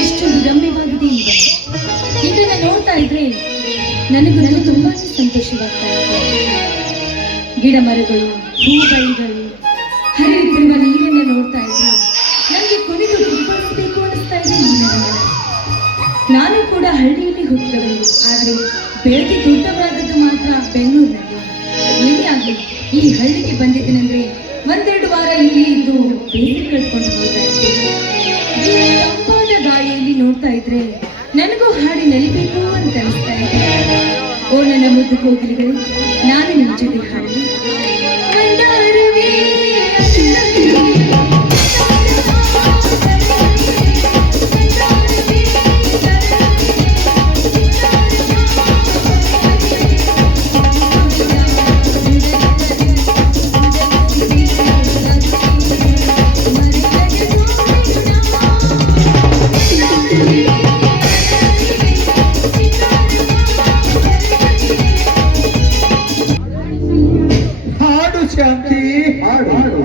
ಎಷ್ಟೊಂದು ರಮ್ಯವಾಗಿದೆ ಇಲ್ವಾ? ಇದನ್ನ ನೋಡ್ತಾ ಇದ್ರೆ ನನಗಂತೂ ತುಂಬಾನೇ ಸಂತೋಷವಾಗ್ತಾ ಇದೆ. ಗಿಡ ಮರಗಳು, ಹೂಗಳಿಗಳು, ಹರಿಯುತ್ತಿರುವ ನೀರನ್ನ ನೋಡ್ತಾ ಇದ್ರೆ ನನಗೆ ಕೊನೆಗೂ ಗುರುಪಡಿಸಬೇಕು ಅನಿಸ್ತಾ ಇದೆ. ನಾನು ಕೂಡ ಹಳ್ಳಿಯಲ್ಲಿ ಹುಟ್ಟಿದವಳು, ಆದ್ರೆ ಬೆಳಗ್ಗೆ ದೊಡ್ಡವರಾದದ್ದು ಮಾತ್ರ ಬೆಂಗಳೂರಿನಲ್ಲಿ. ಏನೇ ಆಗಲಿ ಈ ಹಳ್ಳಿಗೆ ಬಂದಿದ್ದೇನೆಂದ್ರೆ ಒಂದೆರಡು ವಾರ ಇಲ್ಲಿ ಇದ್ದು ಬೇರೆ ಕಳ್ಕೊಂಡು ಹೋಗ್ತಾ ಇದ್ದೀನಿ. ಈ ತಂಪಾದ ಗಾಳಿಯಲ್ಲಿ ನೋಡ್ತಾ ಇದ್ರೆ ನನಗೂ ಹಾಡಿ ನಲಿಬೇಕು ಅಂತ ಅನಿಸ್ತಾ ಇದೆ. ಓ ನನ್ನ ಮುದ್ದು ಕೋಗಿಲೆಗಳು, ನಾನು ನಿಮ್ಮ ಜೊತೆ ಹಾಡಲು ಶಾಂತಿ ಹಾಡು.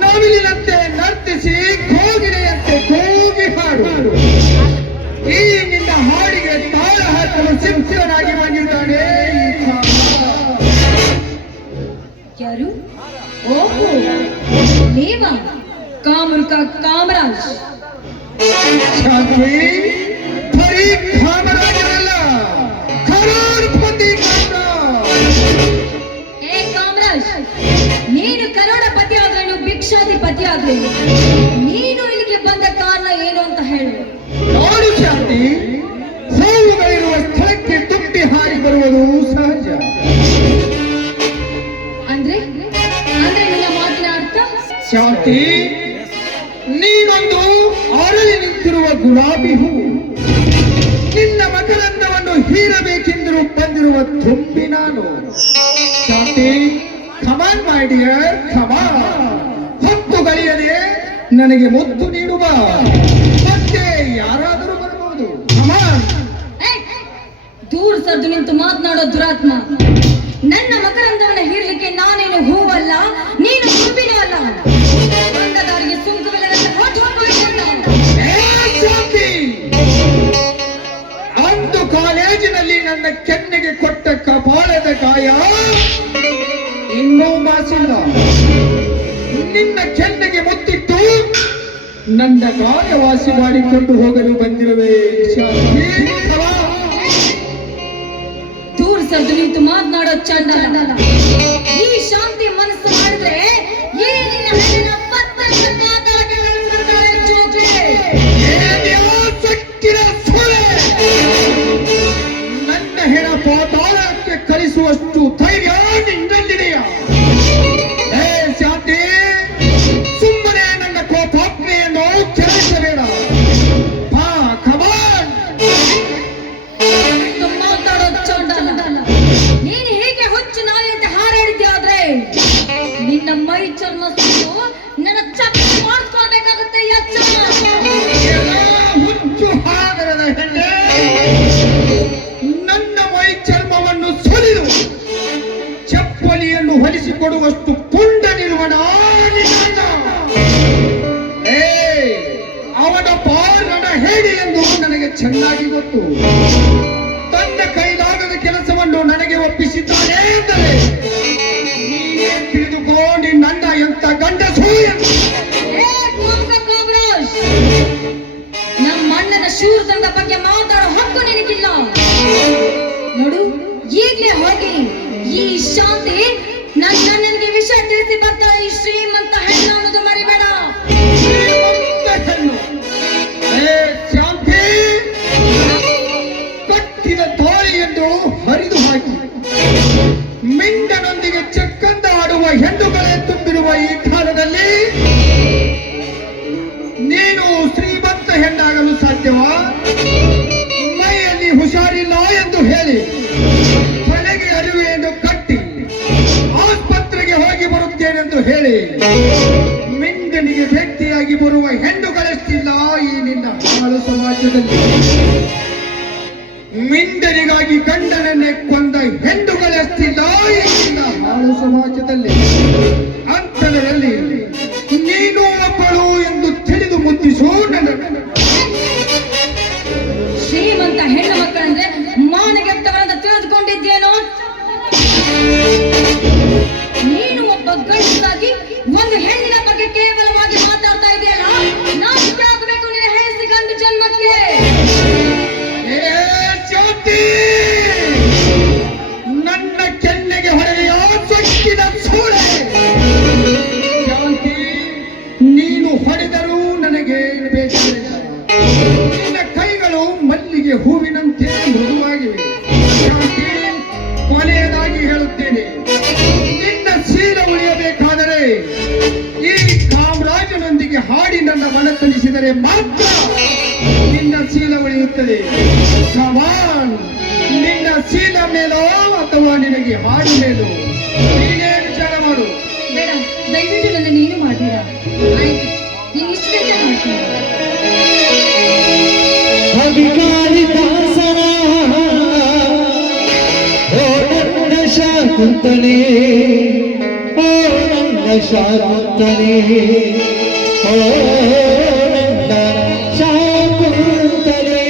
ನವಿಲಿನಂತೆ ನರ್ತಿಸಿ ಕೋಗಿಲೆಯಂತೆ ಕೂಗಿ ಹಾಡು. ಈ ನಿನ್ನ ಹಾಡಿಗೆ ತಾಳ ಹಾಕಲು ಸಿಂಹನಾಗಿ ಬಂದಿದ್ದಾನೆ. ಯಾರು? ಓಹೋ, ನೀವ ಕಾಮುಕ ಕಾಮರಾಜ್. ಶಾಂತಿ ಬರೀ ಕಾಮರಾಜರಲ್ಲ, ಕರೋಡ್ಪತಿ ಕಾಮರಾಜ್. ನೀನು ಕರೋಡಪತಿ ಆದ್ರೇನು, ಭಿಕ್ಷಾಧಿಪತಿ ಆದ್ರೇನು, ನೀನು ಇಲ್ಲಿಗೆ ಬಂದ ಕಾರಣ ಏನು ಅಂತ ಹೇಳು. ನೋಡು ಶಾಂತಿ, ಹೂವುಗಳಿರುವ ಸ್ಥಳಕ್ಕೆ ತುಟ್ಟಿ ಹಾರಿ ಬರುವುದು ಸಹಜ. ಅಂದ್ರೆ ನಿನ್ನ ಮಾತಿನ ಅರ್ಥ? ಶಾಂತಿ, ನೀನೊಂದು ಅರಳಿ ನಿಂತಿರುವ ಗುಲಾಬಿ ಹೂ. ನಿನ್ನ ಮಕರಂದವನ್ನು ಹೀರಬೇಕೆಂದರೂ ಬಂದಿರುವ ತುಂಬಿ ನಾನು. ಶಾಂತಿ, ಕಮಾನ್ ಮೈ ಡಿಯರ್, ಕಮಾನ್. ಹೊತ್ತು ಗಳಿಯದೆ ನನಗೆ ಮುತ್ತು ನೀಡುವ, ಮತ್ತೆ ಯಾರಾದರೂ ಬರಬಹುದು. ಕಮಾನ್. ದೂರ ಸರ್ದು ನಿಂತು ಮಾತನಾಡೋ ದುರಾತ್ಮ. ನನ್ನ ಮಕರಂದವನ್ನ ಹೀರ್ಲಿಕ್ಕೆ ನಾನೇನು ಹೂವಲ್ಲ, ನೀನು ತುಂಬಿನೂ ಅಲ್ಲ. ಬಂದ ದಾರಿಗೆ ಸುಂಕವಿಲ್ಲದಂತೆ ಹೊಟ್ಟು ಶಾಂತಿ, ಅಂದು ಕಾಲೇಜಿನಲ್ಲಿ ನನ್ನ ಕೆನ್ನೆಗೆ ಕೊಟ್ಟ ಕಪಾಳದ ಗಾಯ ಇನ್ನೂ ಮಾಸಿಲ್ಲ. ನಿನ್ನ ಕೆನ್ನೆಗೆ ಮುತ್ತಿಟ್ಟು ನನ್ನ ಗಾಯವಾಸಿ ಮಾಡಿಕೊಂಡು ಹೋಗಲು ಬಂದಿರುವೆ. ಶಾಂತಿ, ದೂರ ಸರ್ದು ನಿಂತು ಮಾತನಾಡೋ ಚಂದ. ಈ ಶಾಂತಿ ಮನಸ್ಸು ಮಾಡಿದ್ರೆ ಈ ನಿನ್ನ ಹೆಣ್ಣಿನ ನನ್ನ ಹೆಣ ಪಾತಾಳಕ್ಕೆ ಕಳಿಸುವಷ್ಟು ಧೈರ್ಯ ನಿನ್ನಲ್ಲಿದೆಯಾ? ಹೇ ಶಾಂತಿ, ಸುಮ್ಮನೆ ನನ್ನ ಕೋಪಾಗ್ನೆಯನ್ನು ಕೆರಳಿಸಬೇಡ. ಬಾ, ಕಮಾನ್. ಮಾತಾಡೋ ಚಂದ. ನೀನು ಹೀಗೆ ಹುಚ್ಚು ನಾಯಿ ಅಂತ ಹಾರಾಡಿದ್ಯಾದ್ರೆ ನಿನ್ನ ಮೈ ಚರ್ಮ ನನ್ನ ಚಕ್ರ ಮಾಡಿಸ್ಕೊಳ್ಬೇಕಾಗುತ್ತೆ. ಹುಚ್ಚು ಹಾಗರದ ಹೆಣ್ಣೆ, ನನ್ನ ಮೈ ಚರ್ಮವನ್ನು ಸುಲಿದು ಚಪ್ಪಲಿಯನ್ನು ಹೊಲಿಸಿಕೊಡುವಷ್ಟು ಪುಂಡನಿರುವ ನಾನಿಲ್ಲ. ಅವನೊಬ್ಬ ರಣ ಹೇಳಿ ಎಂದು ನನಗೆ ಚೆನ್ನಾಗಿ ಗೊತ್ತು. ತನ್ನ ಕೈಲಾಗದ ಕೆಲಸವನ್ನು ನನಗೆ ಒಪ್ಪಿಸಿದ್ದಾನೆ ಎಂದರೆ ನೀನೇ ತಿಳಿದುಕೋ, ನಿನ್ನ ಎಂತ ಗಂಡಸು ಎಂದು. ನಮ್ಮ ಅಣ್ಣನ ಶೂರತನದ ಬಗ್ಗೆ ಮಾತಾಡೋ ಹಕ್ಕು ನಿನಗಿಲ್ಲ. ನೋಡು, ಈಗಲೇ ಹೋಗಿ ಈ ಶಾಂತಿ ನನಗೆ ವಿಷಯ ತಿಳಿಸಿ ಬರ್ತಾಳೆ. ಈ ಶ್ರೀಮಂತ ಹೆಣ್ಣು ಅನ್ನೋದು ಮರಿಬೇಡ. ಶಾಂತಿ, ಕಟ್ಟಿದ ತಾಳಿಯನ್ನು ಹರಿದು ಹಾಕಿ ಮಿಂಡನೊಂದಿಗೆ ಚಕ್ಕಂದ ಆಡುವ ಹೆಣ್ಣುಗಳೇ ತುಂಬಿರುವ ಈ ಕಾಲದಲ್ಲಿ ನೀನು ಶ್ರೀಮಂತ ಹೆಣ್ಣಾಗಲು ಸಾಧ್ಯವಾ? ಮೈಯಲ್ಲಿ ಹುಷಾರಿಲ್ಲ ಎಂದು ಹೇಳಿ ತಲೆಗೆ ಅರಿವೆಯನ್ನು ಕಟ್ಟಿ ಆಸ್ಪತ್ರೆಗೆ ಹೋಗಿ ಬರುತ್ತೇನೆಂದು ಹೇಳಿ ಮಿಂಡನಿಗೆ ಭೇಟಿಯಾಗಿ ಬರುವ ಹೆಣ್ಣುಗಳೆಷ್ಟಿಲ್ಲ ಈ ನಿನ್ನ ಹಾಳು ಸಮಾಜದಲ್ಲಿ. ಮಿಂಡನಿಗಾಗಿ ಗಂಡನನ್ನೇ ಕೊಂದ ಹೆಣ್ಣುಗಳೆಷ್ಟಿಲ್ಲ ಈ ನಿನ್ನ ಹಾಳು ಸಮಾಜದಲ್ಲಿ. ಅಂತರದಲ್ಲಿ ನೀನು ಒಬ್ಬಳು ಎಂದು ತಿಳಿದು ಮುದ್ದಿಸು ನನ್ನ ನಿನ್ನ ಶೀಲ ಉಳಿಯುತ್ತದೆ. ಕಮಾನ್, ನಿನ್ನ ಶೀಲ ಮೇಲೋ ಅಥವಾ ನಿನಗೆ ಹಾಡು ಮೇಲೋ ನೀನೇ ವಿಚಾರ ಮಾಡು. ಬೇಡ, ದಯವಿಟ್ಟು ನನ್ನ ನೀನು ಮಾಡಬೇಡ. ಆಯ್ತು, ನೀನು ಇಷ್ಟಕ್ಕೆ ಮಾಡ್ತೀನಿ. ಅಧಿಕಾರಿದಾಸನ ಓ ನನ್ನ ಶಾಕುಂತಲೆ, ಓ ನನ್ನ ಶಾಕುಂತಲೆ, ಓ ನನ್ನ ಶಾಕುಂತಲೆ.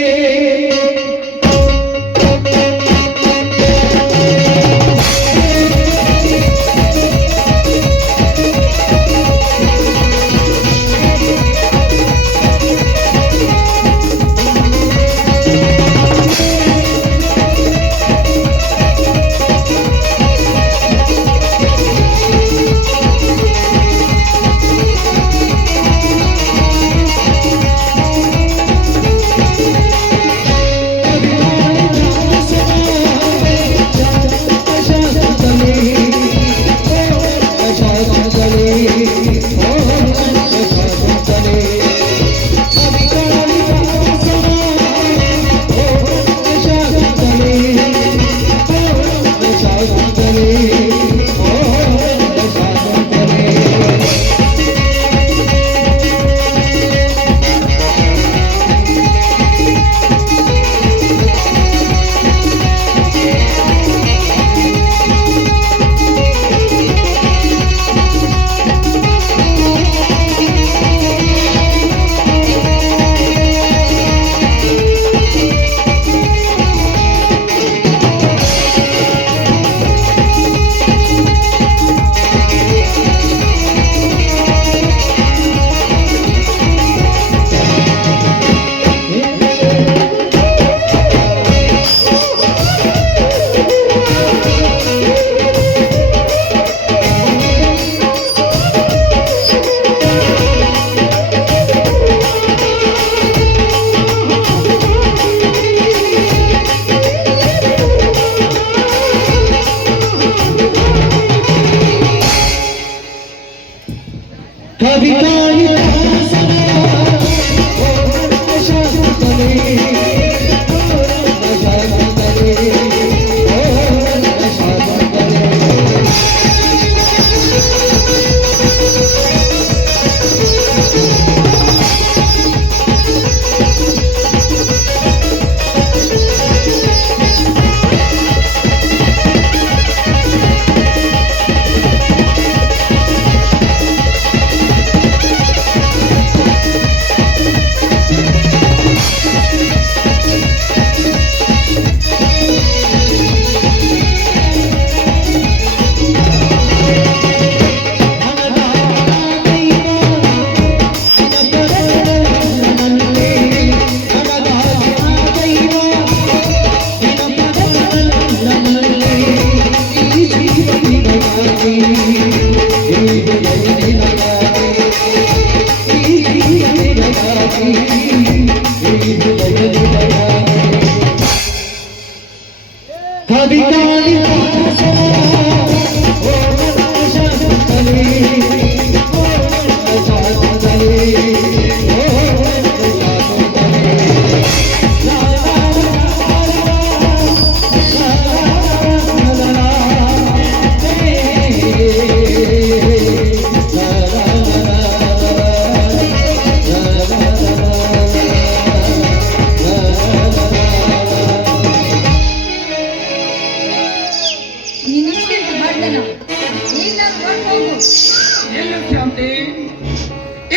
ಏನು ಶಾಂತಿ,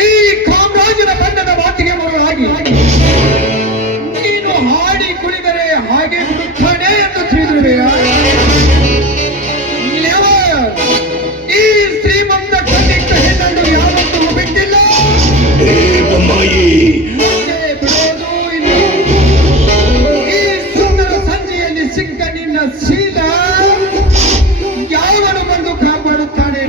ಈ ಕಾಮರಾಜನ ತಂಡದ ಮಾತಿಗೆ ಮರುಳಾಗಿ ನೀನು ಹಾಡಿ ಕುಣಿದರೆ ಹಾಗೆ ಬಿಡುತ್ತಾನೆ ಎಂದು ತಿಳಿದಿರುವೆಯ? ಈ ಶ್ರೀಮಂತ ಖಂಡಿತ ಹೆಣ್ಣನ್ನು ಯಾವತ್ತೂ ಬಿಟ್ಟಿಲ್ಲ. ಬಿಡೋದು ಇಲ್ಲ. ಈ ಸುಂದರ ಸಂಜೆಯಲ್ಲಿ ಸಿಕ್ಕ ನಿನ್ನ ಶೀಲ ಯಾವನು ಬಂದು ಕಾಪಾಡುತ್ತಾನೆ?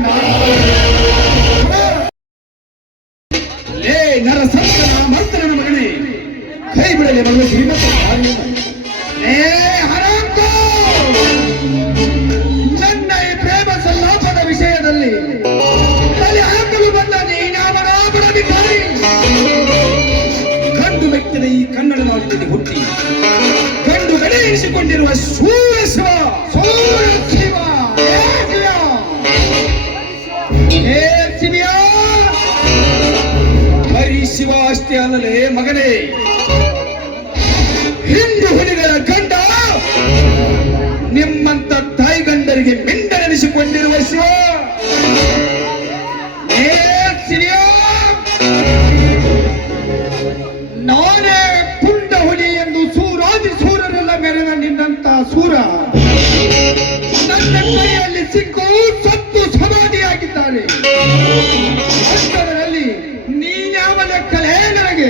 ಲೇ ನರಸಂಕನ ಮರ್ತನ ಮಗನೇ, ಕೈ ಬಿಡಲಿ ಮಗಳು ಶ್ರೀಮಂತ. ಲೇ ಹರಾಂಕ, ನನ್ನ ಈ ಪ್ರೇಮ ಸಲ್ಲಾಪದ ವಿಷಯದಲ್ಲಿ ತಲೆ ಹಾಕಲು ಬಂದ ನೀನಾಮನ ಬಿಡದಿದ್ದಾರೆ. ಸಾಮ್ರಾಜ್ಯದ ಈ ಕನ್ನಡ ನಾಡಿನಲ್ಲಿ ಹುಟ್ಟಿ ಗಂಡು ಗಣೇಶಿಕೊಂಡಿರುವ ಸೂರ್ಯಶಿವ ಸೂರ್ಯಶಿವ ಹರಿಶಿವ ಅಷ್ಟೇ ಅಲ್ಲಲೇ ಮಗನೇ, ಹಿಂದೂ ಹುಲಿಗಳ ಗಂಡ ನಿಮ್ಮಂತ ತಾಯಿ ಗಂಡರಿಗೆ ಮಿಂಡನೆನಿಸಿಕೊಂಡಿರುವ ಶಿವ ಶಿವ. ನಾನೇ ಪುಂಡ ಹುಲಿ ಎಂದು ಸೂರಾದಿ ಸೂರರೆಲ್ಲ ಮೆರೆದ ನಿನ್ನಂತ ಸೂರ ನನ್ನ ಕೈಯಲ್ಲಿ ಸಿಕ್ಕು ಸತ್ತು ಸಮಾಧಿಯಾಗಿದ್ದಾರೆ. ಅಂತವರಲ್ಲಿ ನೀನ್ಯಾವ ಲೆಕ್ಕಲೇ ನನಗೆ?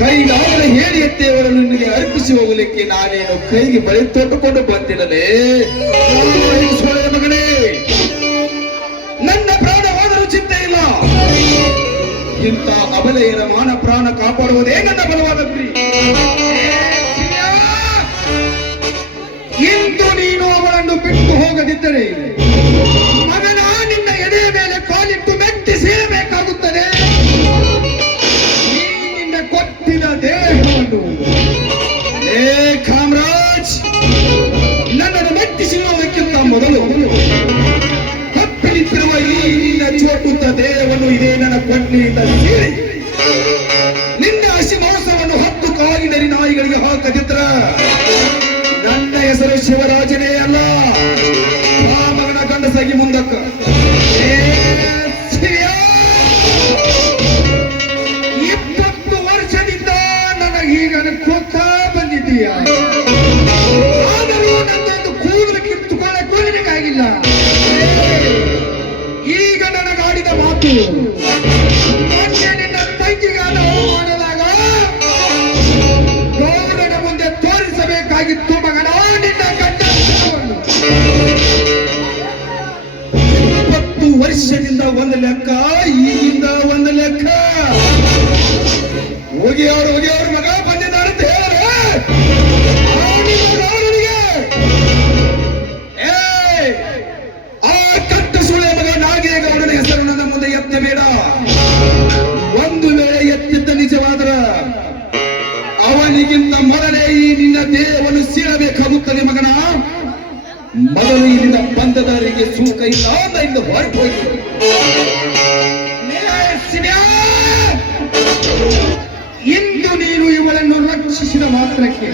ಕೈಗಾಗಲೇ ಹೇಳಿ ಎತ್ತೆಯವರನ್ನು ನಿನಗೆ ಅರ್ಪಿಸಿ ಹೋಗಲಿಕ್ಕೆ ನಾನೇನು ಕೈಗೆ ಬಳಿ ತೊಟ್ಟುಕೊಂಡು ಬಂದಿರಲೇ ಮಗನೇ. ನನ್ನ ಪ್ರಾಣ ಹೋದರೂ ಚಿಂತೆ ಇಲ್ಲ. ಇಂಥ ಅಬಲೆಯರ ಮಾನ ಪ್ರಾಣ ಕಾಪಾಡುವುದೇ ನನ್ನ ಬಲವಾದ ಗುರಿ. ಇಂದು ನೀನು ಅವಳನ್ನು ಬಿಟ್ಟು ಹೋಗದಿದ್ದರೆ ಮಗನ ನಿನ್ನ ಎದೆಯ ಮೇಲೆ ಕಾಲಿಟ್ಟು ಮೆಟ್ಟಿ ಸೇರಬೇಕಾಗುತ್ತದೆ. ನಿನ್ನ ಕೊಟ್ಟಿದ ದೇಹವನ್ನು ಕಾಮರಾಜ್ ನನ್ನನ್ನು ಮೆಟ್ಟಿಸಿರುವುದಕ್ಕಿಂತ ಮೊದಲು ಕಪ್ಪಿಳಿಸಿರುವ ಈ ನಿನ್ನ ಚೋಟುತ್ತ ದೇಹವನ್ನು ಇದೇ ನನ್ನ ಕೊಟ್ಟಿಯಿಂದ ಸೇರಿ ನಿನ್ನ ಹಸಿ ಮಾಂಸವನ್ನು 10 ಕಾಗಿನರಿ ನಾಯಿಗಳಿಗೆ ಹಾಕದಿದ್ರ ನನ್ನ ಹೆಸರು ಶಿವರಾಜನೇ ಅಲ್ಲ. ಆ ಮಗನ ಗಂಡಸಾಗಿ ಮುಂದಕ್ಕ 20 ವರ್ಷದಿಂದ ನನಗೀಗ ಕೊಡ್ತಾ ಬಂದಿದ್ದೀಯ. ಆದರೂ ನನ್ನೊಂದು ಕೂದಲು ಕಿತ್ತುಕೊಳ್ಳಕ್ಕೂ ನಿನಗಾಗಿಲ್ಲ. ಈಗ ನನಗಾಡಿದ ಮಾತು ಮೊನ್ನೆ ನಿನ್ನ ತಂಗಿಗಾದ ಮಾಡಿದಾಗ ಗೌರವನ ಮುಂದೆ ತೋರಿಸಬೇಕಾಗಿತ್ತು ಮಗನ ನಿನ್ನ ಗಂಡವನ್ನು. 20 ವರ್ಷದಿಂದ ಒಂದು ಲೆಕ್ಕ, ಈಗಿಂದ ಒಂದು ಲೆಕ್ಕ. ಹೋಗಿಯವರು ಮಗ ಬಂದಿದ್ದಾರೆ ಅಂತ ಹೇಳಿದ್ರೆ ಆ ಕಟ್ಟ ಸುಳೆ ಮಗ ನಾಗೇಗೌಡನ ಹೆಸರು ನನ್ನ ಮುಂದೆ ಎತ್ತಬೇಡ. ಒಂದು ವೇಳೆ ಎತ್ತಿದ್ದ ನಿಜವಾದ್ರ ಅವನಿಗಿಂತ ಮೊದಲೇ ಈ ನಿನ್ನ ದೇಹವನ್ನು ಸೀಳಬೇಕಾಗುತ್ತದೆ ಮಗನ. ಮೊದಲು ಇಲ್ಲಿನ ಬಂದದವರಿಗೆ ಸೂಕ ಇಲ್ಲ ಇಂದ ಹೊರಟು ಹೋಗಿ. ಇಂದು ನೀನು ಇವಳನ್ನು ರಕ್ಷಿಸಿದ ಮಾತ್ರಕ್ಕೆ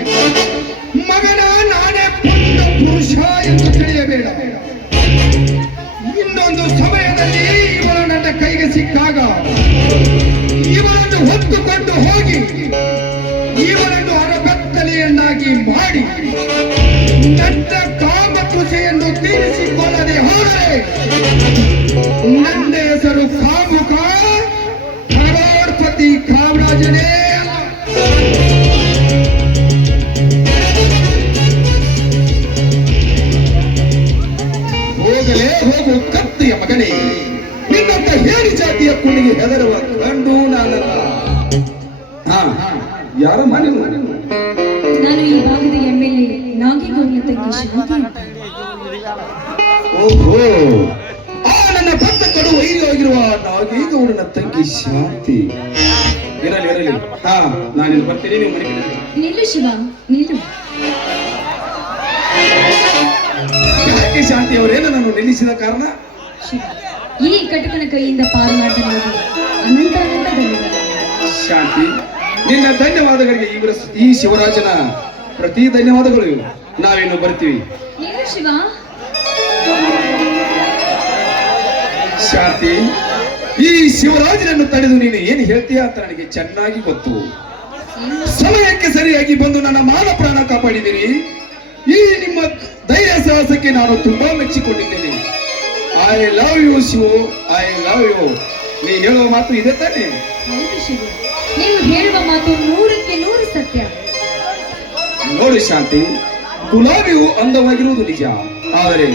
ಮಗನ ನಾನೇ ಪುಣ್ಯ ಪುರುಷ ಎಂದು ತಿಳಿಯಬೇಡ. ಇನ್ನೊಂದು ಸಮಯದಲ್ಲಿ ಇವಳು ನನ್ನ ಕೈಗೆ ಸಿಕ್ಕಾಗ ಇವಳನ್ನು ಹೊತ್ತುಕೊಂಡು ಹೋಗಿ ಇವಳನ್ನು ಅರಬೆತ್ತಲೆಯನ್ನಾಗಿ ಮಾಡಿ ನನ್ನ ಕಾಮ ಕೃಷಿಯನ್ನು ತೀರಿಸಿಕೊಳ್ಳದೆ ಹೋದರೆ ನನ್ನ ಹೆಸರು ಕಾಮುಕ ಕರೋಡ್ಪತಿ ಕಾಮರಾಜನೇ. ಹೋಗಲೇ ಹೋಗು ಕತ್ತಿಯ ಮಗನೇ, ನಿನ್ನಂತ ಹೇಳಿ ಜಾತಿಯ ಕುಣಿಗೆ ಹೆದರುವ ಗಂಡು ನಾನಲ್ಲ. ಯಾರ ಮನೆ? ನಾನು ಈ ಭಾಗದ MLA ನಾಗೇಗೌಡನ ತಂಗಿ ಶಾಂತಿ ಅಂತ. ಓಹೋ, ಆ ನನ್ನ ಭಕ್ತ ಕಡು ವೈರಿ ಹೋಗಿರುವ ನಾಗೇಗೌಡನ ತಂಗಿ ಶಾಂತಿ. ಇರಲಿ. ನಾನು ಬರ್ತೀನಿ, ನೀವು ಮನೆ ಕಡೆ ನಿಲ್ಲು ಶಿವ, ನಿಲ್ಲು. ಯಾಕೆ ಶಾಂತಿ ಅವರೇ ನನ್ನನ್ನು ನಿಲ್ಲಿಸಿದ ಕಾರಣ? ಶಿವ, ಈ ಕಟಕನ ಕೈಯಿಂದ ಪಾರು ಮಾಡಿದ ಅನಂತ ಧನ್ಯವಾದ. ಶಾಂತಿ, ನಿನ್ನ ಧನ್ಯವಾದಗಳಿಗೆ ಈ ಶಿವರಾಜನ ಪ್ರತಿ ಧನ್ಯವಾದಗಳು. ನಾವೇನು ಬರ್ತೀವಿ. ನಿಲ್ಲು ಶಿವ. ಶಾಂತಿ, ಈ ಶಿವರಾಜನನ್ನು ತಡೆದು ನೀನು ಏನು ಹೇಳ್ತೀಯ ಅಂತ ನನಗೆ ಚೆನ್ನಾಗಿ ಗೊತ್ತು. ಸಮಯಕ್ಕೆ ಸರಿಯಾಗಿ ಬಂದು ನನ್ನ ಮಾನ ಪ್ರಾಣ ಕಾಪಾಡಿದಿರಿ. ಈ ನಿಮ್ಮ ಧೈರ್ಯ ಸಾಹಸಕ್ಕೆ ನಾನು ತುಂಬಾ ಮೆಚ್ಚಿಕೊಂಡಿದ್ದೇನೆ. I love you Shivu, I love you. ನೀ ಹೇಳುವ ಮಾತು ಇದೆ ತಾನೆ? ಹೌದು ಶಿವ, ನೀವು ಹೇಳುವ ಮಾತು 100ಕ್ಕೆ 100 ಸತ್ಯ. ನೋಡು ಶಾಂತಿ, ಗುಲಾಬಿಯು ಅಂದವಾಗಿರುವುದು ನಿಜ, ಆದರೆ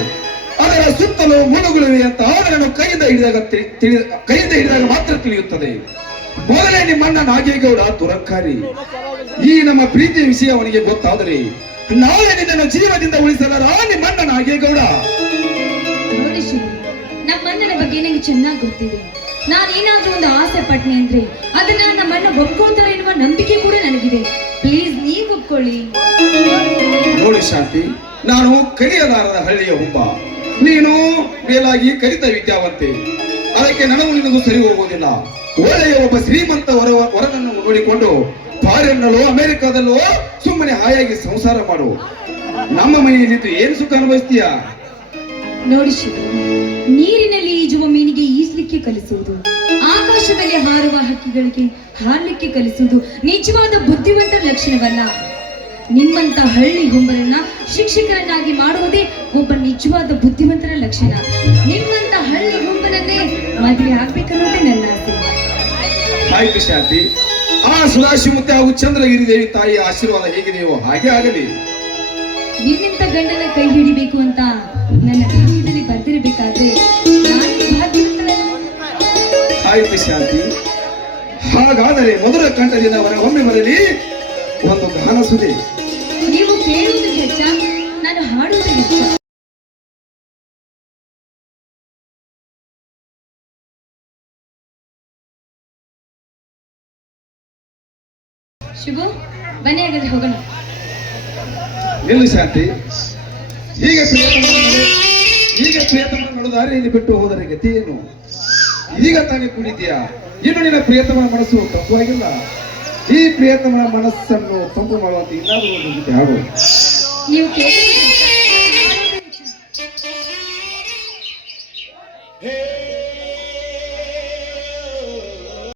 ಅದರ ಸುತ್ತಲೂ ಮುಳುಗುಳಿವೆ ಅಂತ ಅದನ್ನು ಕೈಯಿಂದ ಹಿಡಿದಾಗ ಮಾತ್ರ ತಿಳಿಯುತ್ತದೆ. ಮೊದಲೇ ನಿಮ್ಮಣ್ಣ ನಾಗೇಗೌಡ ದುರಕಾರಿ. ಈ ನಮ್ಮ ಪ್ರೀತಿಯ ವಿಷಯ ಅವನಿಗೆ ಗೊತ್ತಾದರೆ ನಾಳೆ ನಿನ್ನನ್ನು ಜೀವದಿಂದ ಉಳಿಸಲಾರ ನಿಮ್ಮಣ್ಣ ನಾಗೇಗೌಡ. ನೋಡಿ ಶಿವ, ನಮ್ಮಣ್ಣನ ಬಗ್ಗೆ ನನಗೆ ಚೆನ್ನಾಗಿ ಗೊತ್ತಿದೆ. ನಾನೇನಾದ್ರೂ ಒಂದು ಆಸೆ ಪಟ್ನೆ ಅಂದ್ರೆ ಅದನ್ನ ನಮ್ಮಣ್ಣ ಒಪ್ಕೋತಾರೆ ಎನ್ನುವ ನಂಬಿಕೆ ಕೂಡ ನನಗಿದೆ. ಪ್ಲೀಸ್ ನೀವು ಒಪ್ಕೊಳ್ಳಿ. ನೋಡಿ ಶಾಂತಿ, ನಾನು ಕಲಿಯಲಾರದ ಹಳ್ಳಿಯ ಹುಬ್ಬ, ನೀನು ಮೇಲಾಗಿ ಕಲಿತ ವಿದ್ಯಾವಂತೆ. ಅದಕ್ಕೆ ನನಗೂ ನಿನಗೂ ಸರಿ ಹೋಗುವುದಿಲ್ಲ. ಒಳ್ಳೆಯ ಒಬ್ಬ ಶ್ರೀಮಂತ ವರನನ್ನು ನೋಡಿಕೊಂಡು ಫಾರಿನ್ನಲ್ಲೋ ಅಮೆರಿಕಾದಲ್ಲೋ ಸುಮ್ಮನೆ ಹಾಯಾಗಿ ಸಂಸಾರ ಮಾಡು. ನಮ್ಮ ಮನೆಯಲ್ಲಿದ್ದು ಏನು ಸುಖ ಅನುಭವಿಸ್ತೀಯ? ನೋಡಿ ಶಿವ, ನೀರಿನಲ್ಲಿ ಈಜುವ ಮೀನಿಗೆ ಈಜಲಿಕ್ಕೆ ಕಲಿಸುವುದು, ಆಕಾಶದಲ್ಲಿ ಹಾರುವ ಹಕ್ಕಿಗಳಿಗೆ ಹಾರಲಿಕ್ಕೆ ಕಲಿಸುವುದು ನಿಜವಾದ ಬುದ್ಧಿವಂತರ ಲಕ್ಷಣವಲ್ಲ. ನಿಮ್ಮಂತ ಹಳ್ಳಿ ಹುಂಬರನ್ನ ಶಿಕ್ಷಕರನ್ನಾಗಿ ಮಾಡುವುದೇ ಒಬ್ಬ ನಿಜವಾದ ಬುದ್ಧಿವಂತರ ಲಕ್ಷಣ. ನಿಮ್ಮಂತ ಹಳ್ಳಿ ಹುಂಬರನ್ನೇ ಮದುವೆ ಆಗ್ಬೇಕನ್ನೋದೇ ನನ್ನ ಆಸೆ. ಆಯ್ತು ಶಾಂತಿ, ಆ ಸುಧಾಶಿಮುತ್ತೆ ಹಾಗೂ ಚಂದ್ರಗಿರಿ ದೇವಿ ತಾಯಿಯ ಆಶೀರ್ವಾದ ಹೇಗಿದೆಯೋ ಹಾಗೆ ಆಗಲಿ. ನಿನ್ನಿಂತ ಗಂಡನ ಕೈ ಹಿಡಿಬೇಕು ಅಂತ ನನ್ನ ಭಾಗ್ಯದಲ್ಲಿ ಬರ್ದಿರಬೇಕಾದ್ರೆ ನಾನು ಭಾಗ್ಯವಂತಳಲ್ಲ. ಆಯ್ತು ಶಾಂತಿ, ಹಾಗಾದರೆ ಮೊದಲ ಕಂಠದಿಂದ ಅವರ ಒಮ್ಮೆ ಬರಲಿ ಒಂದು ಗಾನ ಸುದೆ. ನೀವು ಕೇಳುವುದು ಹೆಚ್ಚ, ನಾನು ಹಾಡುವುದು ಹೆಚ್ಚ. ಶಿವು, ಬನ್ನಿ ಹಾಗಾದ್ರೆ ಹೋಗೋಣ. ನಿಲ್ಲು ಶಾಂತಿ, ಹೀಗೆ ಪ್ರಿಯತಮ ನಡೆದಾರಿಯಲ್ಲಿ ಬಿಟ್ಟು ಹೋದರೆ ಗತಿ ಏನು? ಈಗ ತಾನೇ ಕುಡಿತೀಯಾ? ಇನ್ನು ನಿನ್ನ ಪ್ರಿಯತಮನ ಮನಸ್ಸು ತಪ್ಪುವಾಗಿಲ್ಲ. ಈ ಪ್ರಿಯತಮನ ಮನಸ್ಸನ್ನು ತಂಪು ಮಾಡುವಂತೆ ಇನ್ನಾದರೂ ಒಂದು ಗೀತೆ ಹಾಡು. ನೀವು ಕೇಳಿದ್ರೆ